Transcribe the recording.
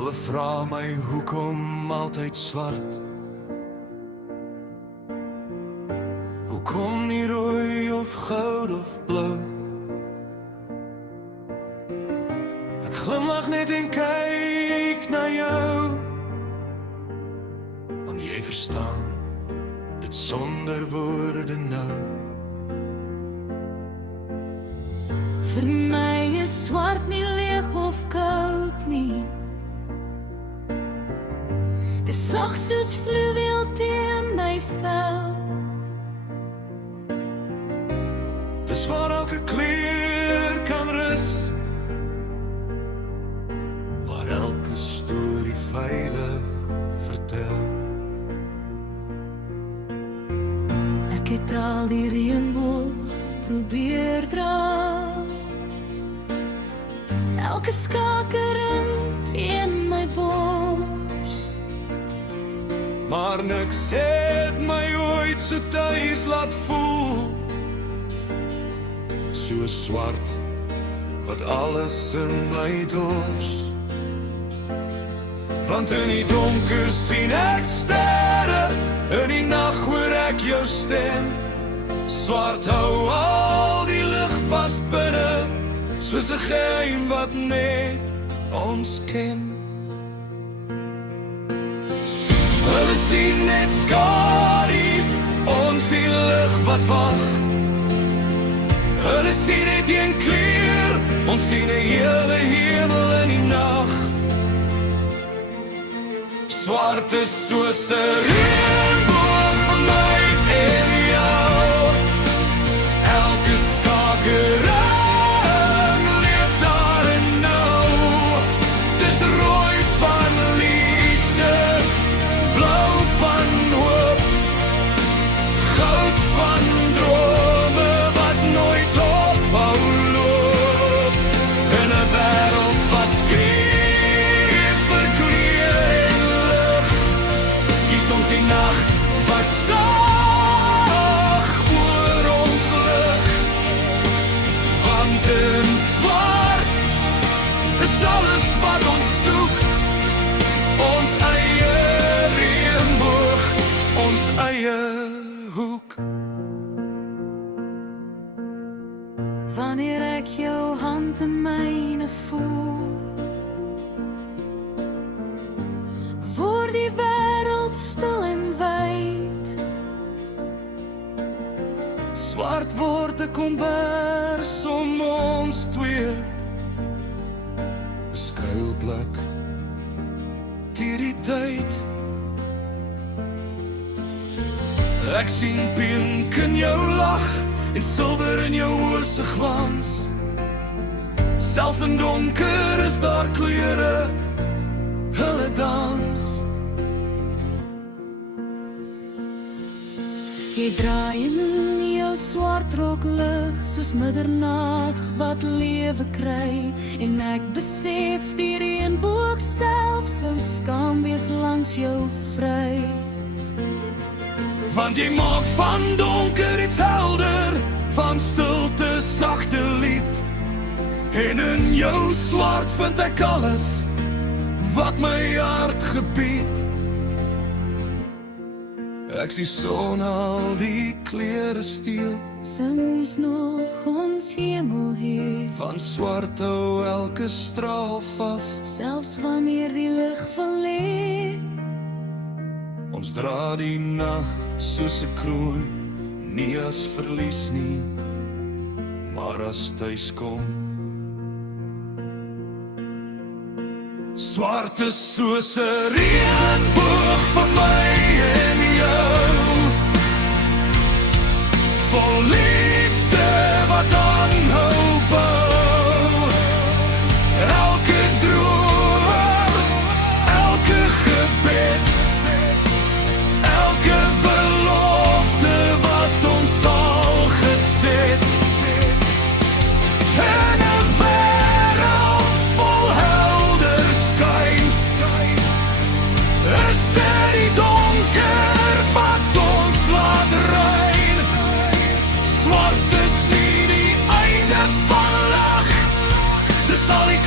Hulle vra my hoekom altyd swart. Hoekom nie rooi of goud of blou? Ek glimlag net en kyk na jou, want jy verstaan dit sonder woorde nou. Vir my is swart nie leeg of koud nie. Dis sag soos fluweel teen my vel. Dis waar elke kleur kan rus, waar elke storie veilig vertel. Ek het al die reënboog probeer dra, elke skakering teen my bors. Maar niks het my ooit so tuis laat voel, so swart, wat alles in my dors. Want in die donker sien ek sterre, in die nag hoor ek jou stem. Swart hou al die lig vast binne, soos 'n geheim wat net ons ken. Hulle sien net skadu's, ons sien lig wat wag. Hulle sien net een kleur, ons sien 'n hele hemel in die nag. Swart is soos 'n reënboog vir my en jou. Elke skakering leef daar en nou. Dis rooi van liefde, blou van hoop, goud van drome wat nooit ophou loop. In 'n wêreld wat skree vir kleur en lig, kies ons die nag wat sag oor ons lig. Want in swart is alles wat ons soek, ons eie reënboog, ons eie hoek. Wanneer ek jou hand in myne voel, word die wêreld stil en wyd. Swart word 'n kombers om ons twee, 'n skuilplek teen die tyd. Ek sien pink in jou lag en silwer in jou oë se glans. Self in donker is daar kleure, hulle dans. Jy draai in jou swart rok lig soos middernag wat lewe kry. En ek besef die reënboog self sou skaam wees langs jou vry. Want jy maak van donker iets helder, van stilte sagte lied. En in jou swart vind ek alles wat my hart gebied. Ek sien son al die kleure steel, Soos nog ons hemel heer, van swart hou elke straal vas. selfs wanneer die lig wil lê. Ons dra die nag soos 'n kroon, nie as verlies nie, maar as tuiskom. Swart is soos 'n reënboog vir my en jou, vol liefde wat aanhou bou. Elke droom, elke gebed, elke belofte wat ons al geset. In 'n wêreld vol helder skyn, is dit die donker wat ons laat rein. Swart is nie die einde van lig, dis al die